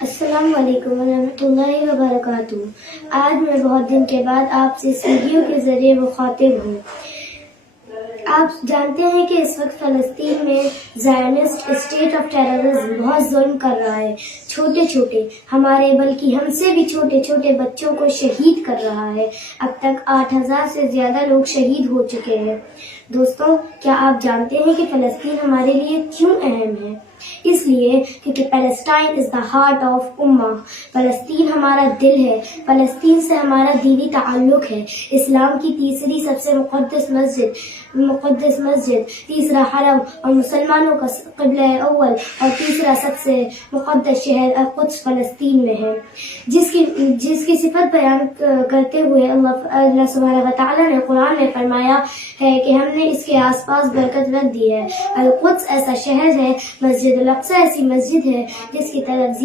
السلام علیکم ورحمۃ اللہ وبرکاتہ۔ آج میں بہت دن کے بعد آپ سے اس ویڈیو کے ذریعے مخاطب ہوں۔ آپ جانتے ہیں کہ اس وقت فلسطین میں زائونسٹ اسٹیٹ آف ٹیررزم بہت ظلم کر رہا ہے۔ چھوٹے چھوٹے ہمارے بلکہ ہم سے بھی چھوٹے چھوٹے بچوں کو شہید کر رہا ہے۔ اب تک 8,000 سے زیادہ لوگ شہید ہو چکے ہیں۔ دوستوں، کیا آپ جانتے ہیں کہ فلسطین ہمارے لیے کیوں اہم ہے؟ اس لیے کیونکہ Palestine is the heart of امہ۔ فلسطین ہمارا دل ہے۔ فلسطین سے ہمارا دینی تعلق ہے۔ اسلام کی تیسری سب سے مقدس مسجد، تیسرا حرم اور مسلمانوں کا قبلہ اول اور تیسرا سب سے مقدس شہر القدس فلسطین میں ہے، جس کی صفت بیان کرتے ہوئے اللہ سبحانہ و تعالیٰ نے قرآن میں فرمایا ہے کہ ہم نے اس کے آس پاس برکت رکھ دی ہے۔ القدس ایسا شہر ہے، مسجد الاقصی ایسی مسجد ہے جس کی طرف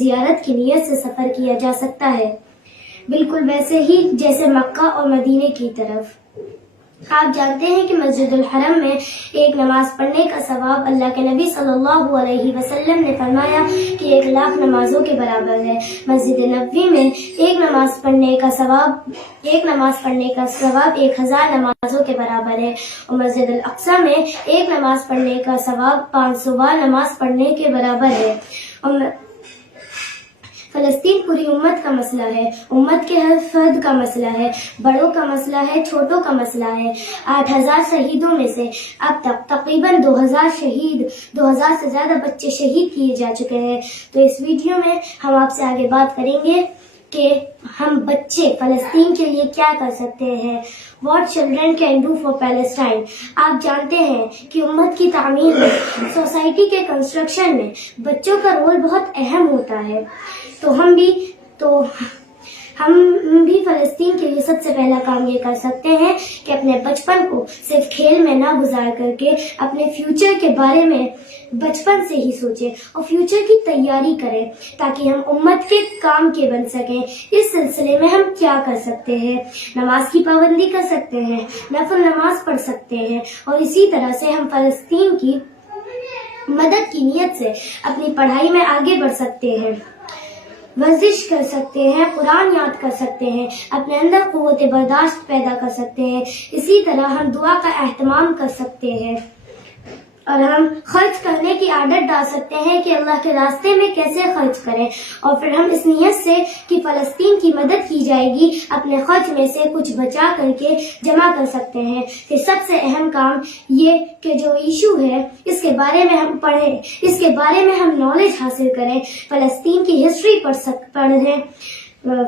زیارت کی نیت سے سفر کیا جا سکتا ہے، بالکل ویسے ہی جیسے مکہ اور مدینے کی طرف۔ آپ جانتے ہیں کہ مسجد الحرم میں ایک نماز پڑھنے کا ثواب اللہ کے نبی صلی اللہ علیہ وسلم نے فرمایا کہ 1,00,000 نمازوں کے برابر ہے۔ مسجد نبوی میں ایک نماز پڑھنے کا ثواب 1,000 نمازوں کے برابر ہے، اور مسجد الاقصی میں ایک نماز پڑھنے کا ثواب 500 بار نماز پڑھنے کے برابر ہے۔ اور فلسطین پوری امت کا مسئلہ ہے، امت کے ہر فرد کا مسئلہ ہے، بڑوں کا مسئلہ ہے، چھوٹوں کا مسئلہ ہے۔ 8,000 شہیدوں میں سے اب تک تقریباً 2,000 سے زیادہ بچے شہید کیے جا چکے ہیں۔ تو اس ویڈیو میں ہم آپ سے آگے بات کریں گے کہ ہم بچے فلسطین کے لیے کیا کر سکتے ہیں۔ What children can do for Palestine۔ آپ جانتے ہیں کہ امت کی تعمیر میں، سوسائٹی کے کنسٹرکشن میں بچوں کا رول بہت اہم ہوتا ہے۔ تو ہم بھی فلسطین کے لیے سب سے پہلا کام یہ کر سکتے ہیں کہ اپنے بچپن کو صرف کھیل میں نہ گزار کر کے اپنے فیوچر کے بارے میں بچپن سے ہی سوچیں اور فیوچر کی تیاری کریں، تاکہ ہم امت کے کام کے بن سکیں۔ اس سلسلے میں ہم کیا کر سکتے ہیں؟ نماز کی پابندی کر سکتے ہیں، نفل نماز پڑھ سکتے ہیں، اور اسی طرح سے ہم فلسطین کی مدد کی نیت سے اپنی پڑھائی میں آگے بڑھ سکتے ہیں، ورزش کر سکتے ہیں، قرآن یاد کر سکتے ہیں، اپنے اندر قوت برداشت پیدا کر سکتے ہیں۔ اسی طرح ہم دعا کا اہتمام کر سکتے ہیں، اور ہم خرچ کرنے کی عادت ڈال سکتے ہیں کہ اللہ کے راستے میں کیسے خرچ کریں، اور پھر ہم اس نیت سے کہ فلسطین کی مدد کی جائے گی اپنے خرچ میں سے کچھ بچا کر کے جمع کر سکتے ہیں۔ پھر سب سے اہم کام یہ کہ جو ایشو ہے اس کے بارے میں ہم پڑھیں، اس کے بارے میں ہم نالج حاصل کریں، فلسطین کی ہسٹری پڑھیں،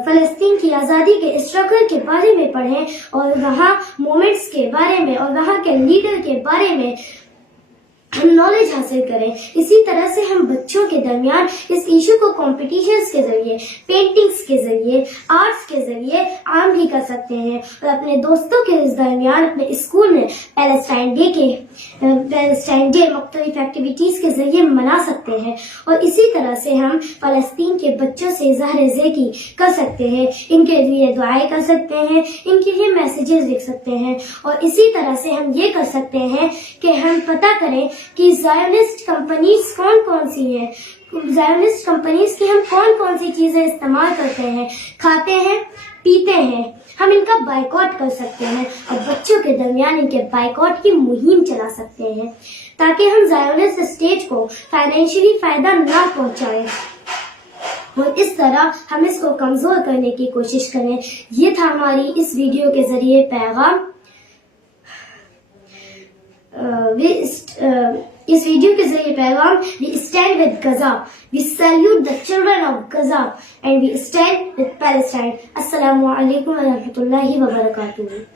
فلسطین کی آزادی کے اسٹرگل کے بارے میں پڑھیں، اور وہاں مومنٹس کے بارے میں اور وہاں کے لیڈر کے بارے میں ہم نالج حاصل کریں۔ اسی طرح سے ہم بچوں کے درمیان اس ایشو کو کمپٹیشنز کے ذریعے، پینٹنگز کے ذریعے، آرٹس کے ذریعے عام بھی کر سکتے ہیں، اور اپنے دوستوں کے درمیان اپنے اسکول میں پیلسٹائن ڈے مختلف ایکٹیویٹیز کے ذریعے منا سکتے ہیں، اور اسی طرح سے ہم فلسطین کے بچوں سے اظہار ذکی کر سکتے ہیں، ان کے لیے دعائیں کر سکتے ہیں، ان کے لیے میسیجز لکھ سکتے ہیں، اور اسی طرح سے ہم یہ کر سکتے ہیں کہ ہم پتہ کریں کہ زائونسٹ کمپنیز کون سی ہیں، زائونسٹ کمپنیز کی ہم کون سی چیزیں استعمال کرتے ہیں، کھاتے ہیں، پیتے ہیں، ہم ان کا بائیکاٹ کر سکتے ہیں، اور بچوں کے درمیان ان کے بائیکاٹ کی مہم چلا سکتے ہیں، تاکہ ہم زائونسٹ اسٹیٹ کو فائنینشلی فائدہ نہ پہنچائیں، اور اس طرح ہم اس کو کمزور کرنے کی کوشش کریں۔ یہ تھا ہماری اس ویڈیو کے ذریعے پیغام۔ اس ویڈیو کے ذریعے پیغام: We stand with Gaza. We salute the children of Gaza and we stand with Palestine. السلام علیکم ورحمۃ اللہ وبرکاتہ۔